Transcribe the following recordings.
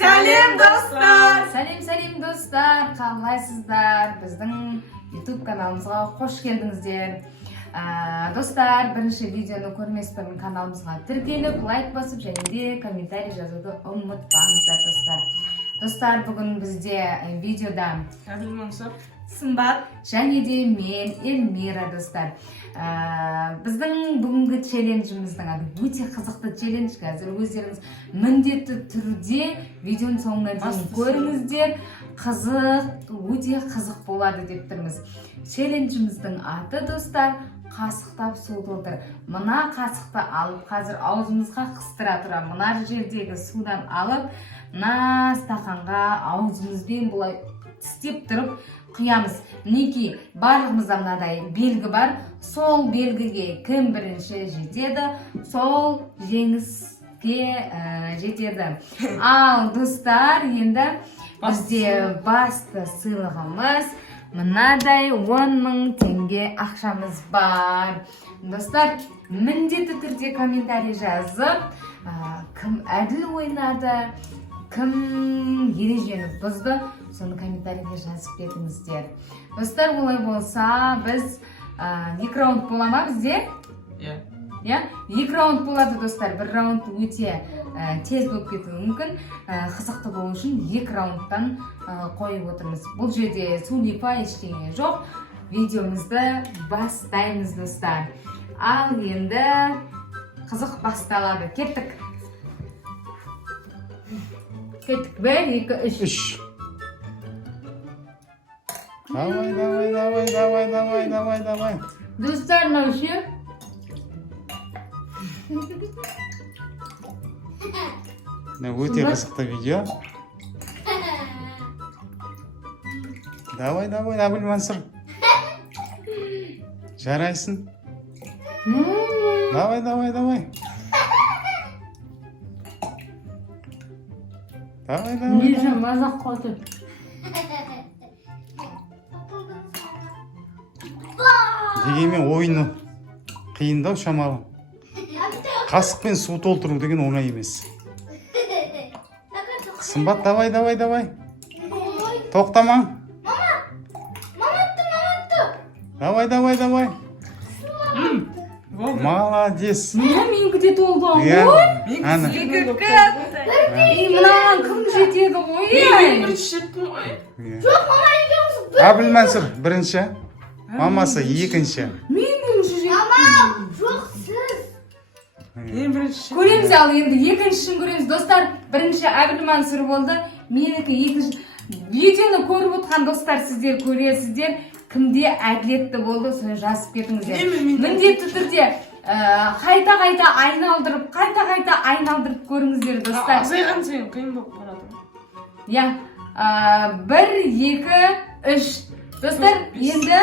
Сәлем достар! Сәлем достар, қалайсыздар? Біздің YouTube каналымызға қош келдіңіздер. Достар, бірінші видеоны көрмес бұрын каналымызға тіркеліп, лайк басып, және де комментарий жазуды ұмытпаңыздар, достар. Достар, бүгін бізде видеода Әділмансап, Сымбат, және де мен Эльмира, достар. Біздің бүгінгі челленджіміздің өте қызықты челлендж. Қазір өздеріңіз міндетті түрде видеоның соңына дейін көріңіздер. Өте қызық болады деп тұрмыз. Челленджіміздің аты, достар, қасықтап су толтыр. Мына қасықты алып, қазір аузымызға қыстыра тұра, мына жердегі судан алып, мына стақанға аузымызбен бұлай тістеп тұрып құямыз. Мінекей, барлығымызда мынадай белгі бар. Сол белгіге кім бірінші жетеді, сол жеңіске жетеді. Ал достар, енді бізде басты сыйлығымыз мынадай 10.000 теңге ақшамыз бар. Достар, міндетті түрде комментарий жазып, кім әділ ойнады, кім ережені бұзды, соны комментарийге жазып кетіңіздер. Достар, олай болса, біз 2 раунд бола ма бізде? Иә? 2 раунд болады, достар. Бір раунд өте тез болып кетуі мүмкін. Қызықты болу үшін 2 раундтан қойып отырмыз. Бұл жерде сулипа ештеңе жоқ. Видеомызды бастаймыз, достар. Ал енді қызық басталады. Кеттік. 1, 2, 3. Давай. Достар, науши. Өте қызықты видео. Давай, Әбілмансұр. Жарайсың. Давай. Нежі мазақ қоты. Дегенмен ойыны қиындау шамалы. Қасықпен су толтыру деген оңай емес. Сымбат, давай. Тоқтама. Давай. Молодец. Менікі де толды. Мынаған кім жетеді ғой? мен бірінші жеттім ғой. Әбілмансұр бірінші, мамасы екінші. Мен бірінші жеттім. Мен бірінші Көреміз, ал енді екіншісін көреміз. Достар, бірінші Әбілмансұр болды. Менікі екінші. Видеоны көріп отқан достар, сіздер көресіздер. Кімде әділетті болды, соны жазып кетіңіздер. Міндетті түрде қайта айналдырып көріңіздер, достар. Азайған сайын қиын болып барады. Я, 1, 2, 3. Достар, енді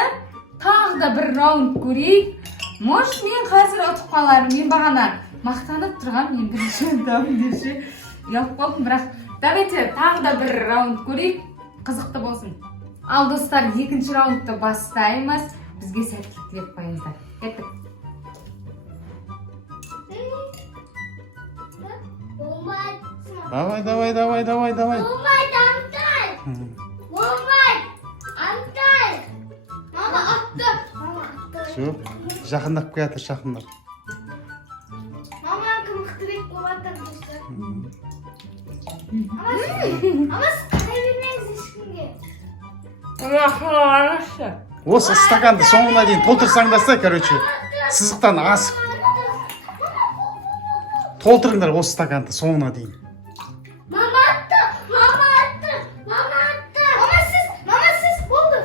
тағы да бір раунд көрейік. Может, мен қазір ұтып қаларым. Мен бағана мақтанып тұрған, мен бірінші дамын десе ұялып қалдым, бірақ давайте тағы да бір раунд көрейік. Қызықты болсын. Ал достар, екінші раундты бастаймыз. Бізге сәттілік тілеп қойыңыздар. Кеттік. Давай. Все, жақындап келатыр, жақындап. Мама кім мықтырек болатыр достар. Ama siz kaybetmeyiz ешкімге. Осы стаканды соңына дейін толтырсаңдарса, сызықтан асып. Толтырыңдар осы стаканды соңына дейін. Mama attı. Mama siz болды.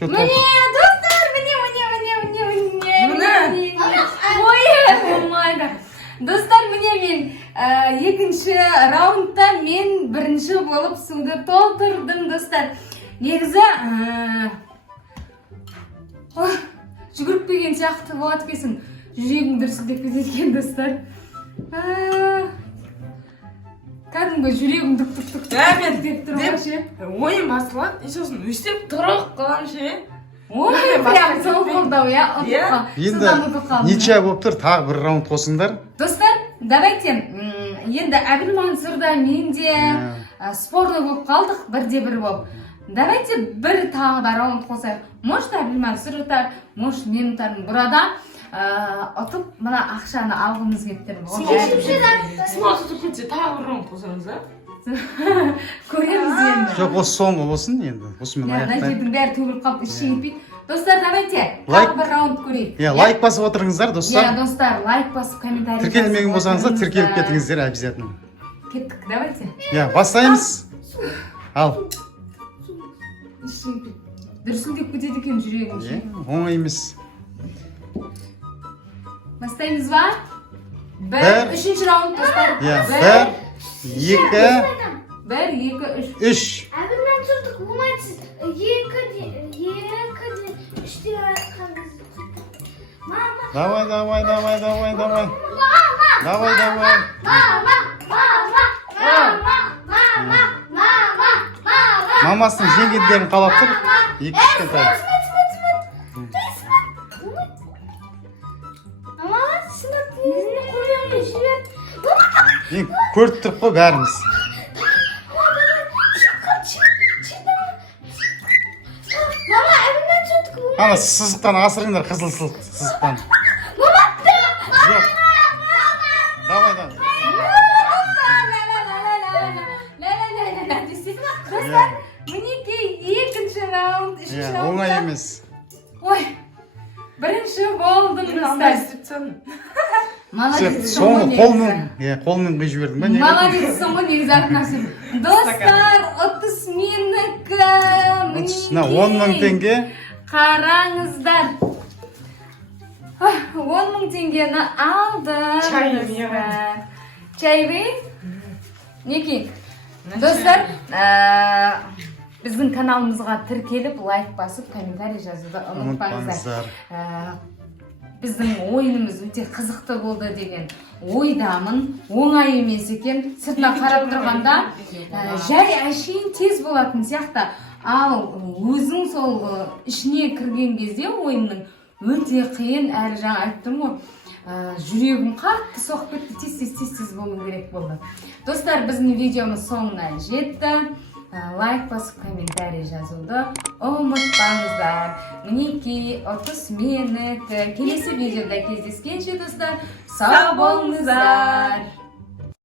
Міне, достар, міне. Достар, міне мен екінші раундта мен бірінші болып суды толтырдым, достар. Негізі жүгіріп келген сияқты болады кесін. Жүрегім дүрсілдеп кеткен, достар. Кәдімгі жүрегім дүк деп тұрған ше. Ойын басылады, сосын өстеп тұрып қалам ше. Ой, прям сол қолдау, я ұтып Енді ничья болып тұр, тағы бір раунд қосыңдар. Достар, давайте енді Әбілмансұрда менде спорный болып қалдық, бірде-бір болып. Давайте бір тағы да раунд қосайық. Может, Әбілмансұр ұтар, может, мен ұтармын. Burada ұтып, мына ақшаны алғымыз кетті. Смарт ұтып кетсе тағы бір раунд қосамыз, а? Көреміз енді. Жоқ, осы соңғы болсын енді. Осымен аяқтайық. Нәтиженің бәрі төгіліп қалып, іші кетпейді. Достар, давайте тағы бір раунд көрейік. Лайк басып отырыңыздар, достар. Достар, лайк басып, комментарий жазып. Тіркелмеген болсаңыздар, тіркеліп кетіңіздер обязательно. Кеттік, давайте. Бастаймыз. Ал. Дүрсілдеп кетеді екен жүрегім. Оңай емес. Бастаймыз ба? Үшінші раунд, достар. Бір, екі, үш. Әбілмансұрдық оңайсыз. Үште қалыңыз. Мама. Давай. Мамасының жеңгендерін қалап тұр. Екі кішкентай. Көріп тұрып қой бәріміз. Ана сызықтан асырыңдар, қызыл сызықтан. Жоқ. Давай. Достар, мінекей екінші раунд, үшінші раунд. Оңай емес. Ой, бірінші болдым, достар. Соңғы қолмен қи жібердің ба? Молодец, соңғы негізі артынасың. Достар, 30 менікі. 10 мың теңге. Қараңыздар. 10 мың теңгені алды. Чай бе? Неке? Достар, біздің каналымызға тіркеліп, лайк басып, комментарий жазуды ұмытпаңыздар. Біздің ойынымыз өте қызықты болды деген ойдамын. Оңай емес екен. Сыртына қарап тұрғанда жай әшейін тез болатын сияқты. Ал өзің сол ішіне кірген кезде ойынның өте қиын, әрі жаңа айтып тұрмын ғой. Жүрегім қатты соғып кетті, тез болу керек болды. Достар, біздің видеомыз соңына жетті. Лайк басып, комментарий жазуды ұмытпаңыздар. Мінекей 30 минут. Келесі видеода кездескенше, достар, сау болыңыздар.